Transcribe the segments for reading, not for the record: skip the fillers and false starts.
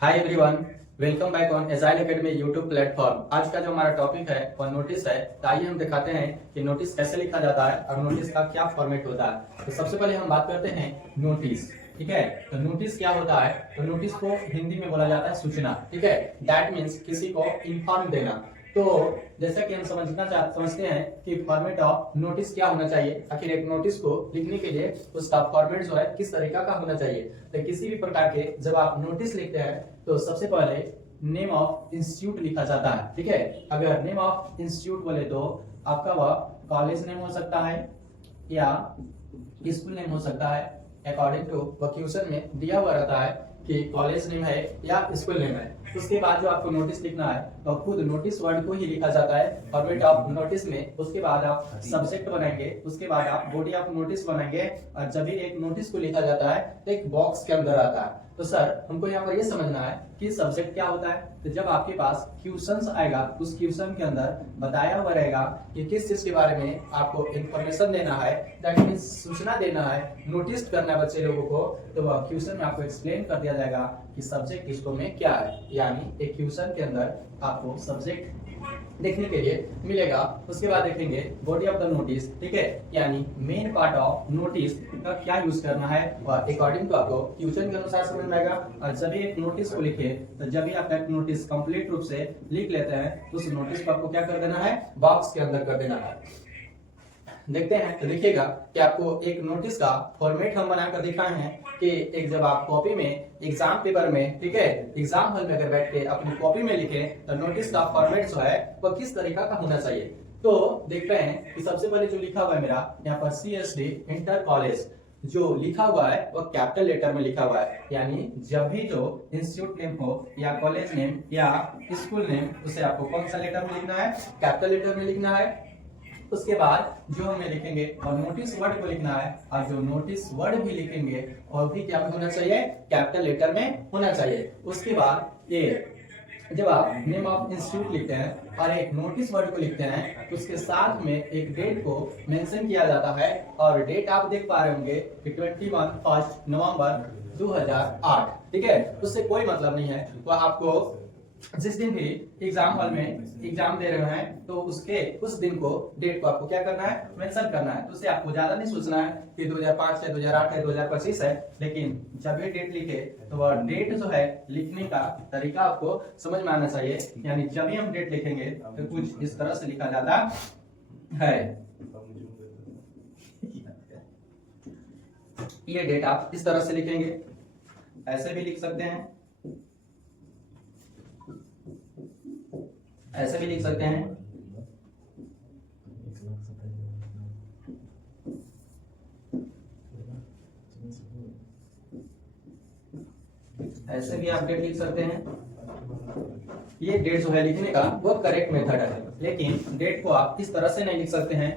Hi everyone, welcome back on agile academy YouTube platform. आज का जो हमारा टॉपिक है वो नोटिस है। तो आइए हम दिखाते हैं कि नोटिस कैसे लिखा जाता है और नोटिस का क्या फॉर्मेट होता है। तो सबसे पहले हम बात करते हैं नोटिस। ठीक है, तो नोटिस क्या होता है? तो नोटिस को हिंदी में बोला जाता है सूचना। ठीक है, दैट मीन्स किसी को इन्फॉर्म देना। तो जैसा कि हम समझते हैं कि फॉर्मेट ऑफ नोटिस क्या होना चाहिए। आखिर एक नोटिस को लिखने के लिए उसका फॉर्मेट जो है किस तरीका का होना चाहिए। तो किसी भी प्रकार के जब आप नोटिस लिखते हैं तो सबसे पहले नेम ऑफ इंस्टीट्यूट लिखा जाता है। ठीक है, अगर नेम ऑफ इंस्टीट्यूट बोले तो आपका वह कॉलेज नेम हो सकता है या स्कूल नेम हो सकता है। अकॉर्डिंग टू वह क्वेश्चन में दिया हुआ रहता है कि कॉलेज नेम है या स्कूल नेम है। उसके बाद जो आपको नोटिस लिखना है तो खुद नोटिस वर्ड को ही लिखा जाता है फॉर्मेट ऑफ नोटिस में। उसके बाद आप सब्जेक्ट बनाएंगे, उसके बाद आप बॉडी ऑफ नोटिस बनाएंगे और जब भी एक नोटिस को लिखा जाता है तो एक बॉक्स के अंदर आता है। तो सर हमको यहाँ पर ये समझना है कि सब्जेक्ट क्या होता है। तो जब आपके पास क्वेश्चंस आएगा उस क्वेश्चन के अंदर बताया हुआ रहेगा कि किस चीज के बारे में आपको इंफॉर्मेशन देना है, दैट मींस सूचना देना है, नोटिस करना है बच्चे लोगों को। तो वह क्वेश्चन में आपको एक्सप्लेन कर दिया जाएगा कि सब्जेक्ट किसको में क्या है। यानी एक क्वेश्चन के अंदर आपको सब्जेक्ट देखने के लिए मिलेगा। उसके बाद देखेंगे बॉडी ऑफ द नोटिस। ठीक है, यानी मेन पार्ट ऑफ नोटिस का क्या यूज करना है और अकॉर्डिंग टू आपको क्वेश्चन के अनुसार समझ में आएगा। और जब भी एक नोटिस को लिखे तो जब भी आप एक नोटिस कंप्लीट रूप से लिख लेते हैं तो उस नोटिस को आपको क्या कर देना है, बॉक्स के अंदर कर देना है। देखते हैं तो देखिएगा कि आपको एक नोटिस का फॉर्मेट हम बनाकर दिखाए हैं कि एक जब आप कॉपी में एग्जाम पेपर में, ठीक है, एग्जाम हॉल में अगर बैठ के अपनी कॉपी में लिखे तो नोटिस का फॉर्मेट जो है वह किस तरीका का होना चाहिए। तो देखते हैं कि सबसे पहले जो लिखा हुआ है मेरा यहाँ पर CSD इंटर कॉलेज जो लिखा हुआ है वह कैपिटल लेटर में लिखा हुआ है। यानी जब भी जो इंस्टीट्यूट नेम हो या कॉलेज नेम या स्कूल नेम उसे आपको कौन सा लेटर में लिखना है, कैपिटल लेटर में लिखना है। उसके बाद जो हमें लिखेंगे और नोटिस वर्ड को लिखना है और जो नोटिस वर्ड भी लिखेंगे और भी क्या होना चाहिए, कैपिटल लेटर में होना चाहिए। उसके बाद ये जब आप नेम ऑफ इंस्टीट्यूट लिखते हैं और एक नोटिस वर्ड को लिखते हैं तो उसके साथ में एक डेट को मेंशन किया जाता है और डेट आप देख पा रहे होंगे कि 21 नवंबर 2008। ठीक है, उससे कोई मतलब नहीं है। तो आपको जिस दिन भी एग्जाम हॉल में एग्जाम दे रहे हैं तो उसके उस दिन को, डेट को आपको क्या करना है, मेंशन करना है। तो उससे आपको ज्यादा नहीं सोचना है कि 2005 है, 2008 है, 2025 है। लेकिन जब भी डेट लिखे तो वह डेट जो है लिखने का तरीका आपको समझ में आना चाहिए। यानी जब भी हम डेट लिखेंगे तो कुछ इस तरह से लिखा जाता है। ये डेट आप इस तरह से लिखेंगे, ऐसे भी लिख सकते हैं, ऐसे भी लिख सकते हैं। ऐसे भी आप डेट लिख सकते हैं। ये डेट जो है लिखने का वो करेक्ट मेथड है। लेकिन डेट को आप इस तरह से नहीं लिख सकते हैं,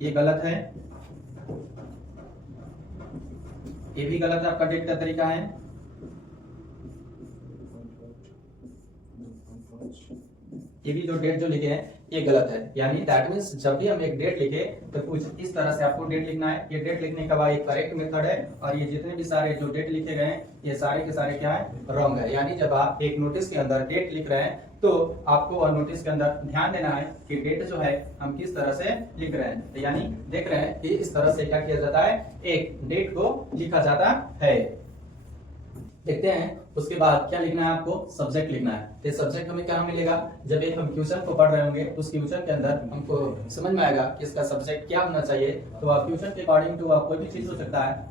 ये गलत है, ये भी गलत आपका डेट का तरीका है। ये भी जो डेट जो लिखे हैं ये गलत है। यानी दैट मींस जब भी हम एक डेट लिखे तो कुछ इस तरह से आपको डेट लिखना है। ये डेट लिखने का एक करेक्ट मेथड है और ये जितने भी सारे जो डेट लिखे गए हैं ये सारे के सारे क्या है, रॉन्ग है। यानी जब आप एक नोटिस के अंदर डेट लिख रहे हैं तो आपको और नोटिस के अंदर ध्यान देना है कि डेट जो है हम किस तरह से लिख रहे हैं। तो यानी देख रहे हैं कि इस तरह से क्या किया जाता है, एक डेट को लिखा जाता है। देखते हैं उसके बाद क्या लिखना है, आपको सब्जेक्ट लिखना है। तो सब्जेक्ट हमें क्या मिलेगा, जब एक हम क्वेश्चन को पढ़ रहे होंगे उस क्वेश्चन के अंदर हमको समझ में आएगा कि इसका सब्जेक्ट क्या होना चाहिए। तो क्वेश्चन के अकॉर्डिंग टू कोई भी चीज हो सकता है,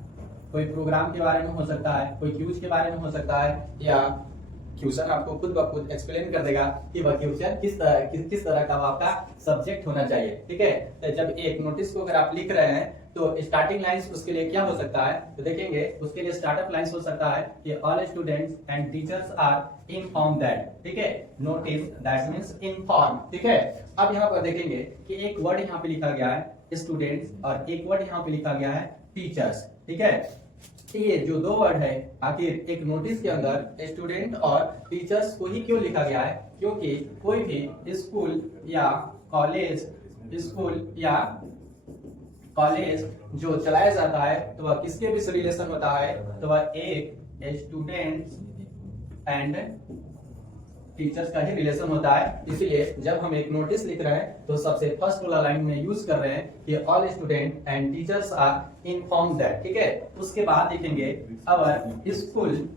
कोई प्रोग्राम के बारे में हो सकता है, कोई क्यूज के बारे में हो सकता है, या क्वेश्चन आपको खुद ब खुद एक्सप्लेन कर देगा कि वह क्वेश्चन किस तरह का आपका सब्जेक्ट होना चाहिए। ठीक है, तो जब एक नोटिस को अगर आप लिख रहे हैं तो स्टार्टिंग लाइंस उसके लिए क्या हो सकता है, तो देखेंगे उसके लिए स्टार्टअप लाइंस हो सकता है कि all students and teachers are inform that. ठीक है, नोटिस दैट मींस इन्फॉर्म। ठीक है, अब यहाँ पर देखेंगे कि एक वर्ड यहाँ पे लिखा गया है स्टूडेंट्स और एक वर्ड यहाँ पे लिखा गया है टीचर्स। ठीक है, ये जो दो वर्ड है आखिर एक नोटिस के अंदर स्टूडेंट और टीचर्स को ही क्यों लिखा गया है, क्योंकि कोई भी स्कूल या कॉलेज कॉलेज जो चलाया जाता है तो वह किसके बीच रिलेशन होता है, तो वह एक स्टूडेंट्स एंड टीचर्स का ही रिलेशन होता है। इसलिए जब हम एक नोटिस लिख रहे हैं तो सबसे फर्स्ट वाला लाइन में यूज कर रहे हैं कि all student and teachers are inform that, ठीक है। उसके बाद लिखेंगे अवर स्कूल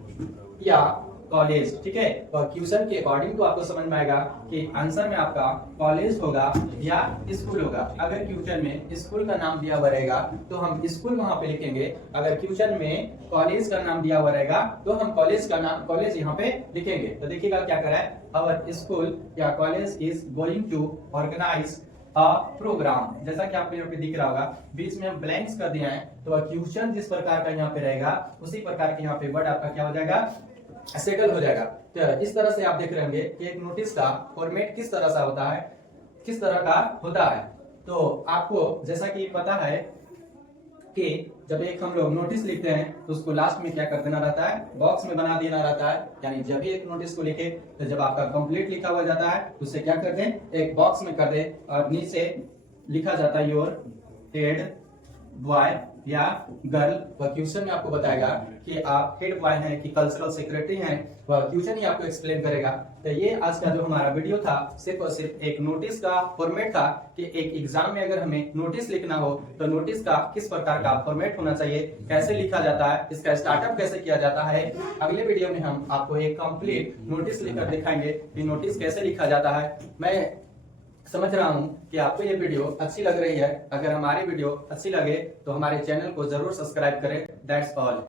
या कॉलेज, ठीक है। और क्वेश्चन के अकॉर्डिंग तो आपको समझ में आएगा कि आंसर में आपका कॉलेज होगा या स्कूल होगा। अगर क्वेश्चन में स्कूल का नाम दिया हुआ रहेगा तो हम स्कूल वहां पे लिखेंगे, अगर क्वेश्चन में कॉलेज का नाम दिया हुआ रहेगा तो हम कॉलेज का नाम कॉलेज यहाँ पे लिखेंगे। तो देखिएगा क्या करा है, अवर स्कूल या college is going to organise a programme. जैसा कि आपको यहाँ पे दिख रहा होगा, बीच में हम ब्लैंक्स कर दिया है, तो क्वेश्चन जिस प्रकार का यहाँ पे रहेगा उसी प्रकार के यहाँ पे वर्ड आपका क्या हो जाएगा, सेटल हो जाएगा। तो इस तरह से आप देख रहे होंगे कि एक नोटिस का फॉर्मेट किस तरह से होता है, किस तरह का होता है। तो आपको जैसा कि पता है कि जब एक हम लोग नोटिस लिखते हैं तो उसको लास्ट में क्या कर देना रहता है, बॉक्स में बना देना रहता है। यानी जब भी एक नोटिस को लिखे तो जब आपका कंप्लीट लिखा हुआ जाता है तो उसे क्या कर दें, एक बॉक्स में कर दें और नीचे लिखा जाता है योर हेड बॉय या गर्ल। वह क्वेश्चन में आपको बताएगा कि आप हेड बॉय हैं कि कल्चरल सेक्रेटरी हैं, वह क्वेश्चन ही आपको एक्सप्लेन करेगा। तो ये आज का जो हमारा वीडियो था सिर्फ और सिर्फ एक नोटिस का फॉर्मेट था कि एक एग्जाम में अगर हमें नोटिस लिखना हो तो नोटिस का किस प्रकार का फॉर्मेट होना चाहिए, कैसे लिखा जाता है, इसका स्टार्टअप कैसे किया जाता है। अगले वीडियो में हम आपको एक कंप्लीट नोटिस लिखकर दिखाएंगे कि नोटिस कैसे लिखा जाता है। मैं समझ रहा हूं कि आपको ये वीडियो अच्छी लग रही है। अगर हमारी वीडियो अच्छी लगे तो हमारे चैनल को जरूर सब्सक्राइब करें। That's all.